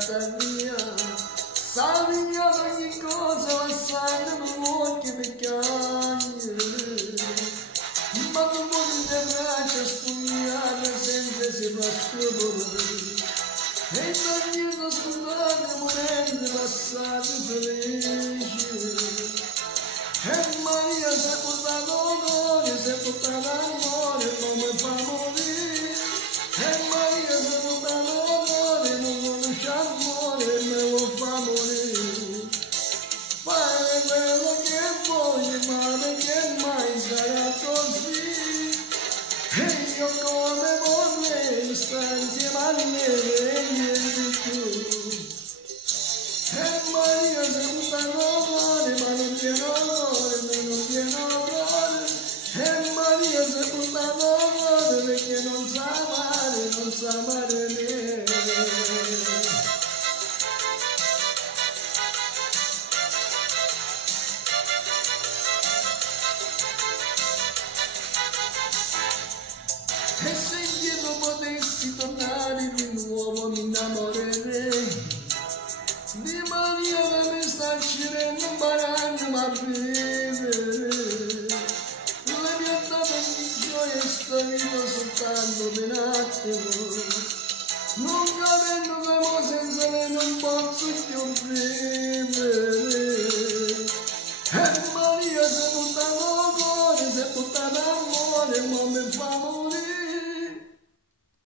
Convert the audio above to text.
stata via. Savia ad ogni cosa, lasciando un uomo che mi cagli. Ma non voglio braccia spugnare senza si pascolo. E tagliando scusate morendo passate felici. E Maria se porta l'onore, se porta l'amore, non mi fa morire. E Maria se porta l'onore, non conosce amore, me lo fa morire. Fare quello che voglio, ma perché mai sarà così? E io come vorrei stare insieme a lei e niente di più. E Maria se porta l'onore, ma non tiene onore, non tiene onore. E Maria se porta l'onore perché non sa amare me. E se io non potessi tornare di nuovo mi innamorerei di Maria che mi sta uccidendo, imparando a vivere. La mia data di gioia sta vita soltanto per un attimo. Non capendo come senza lei non posso più vivere. E Maria se porta l'amore, se porta l'amore, non mi fa morire.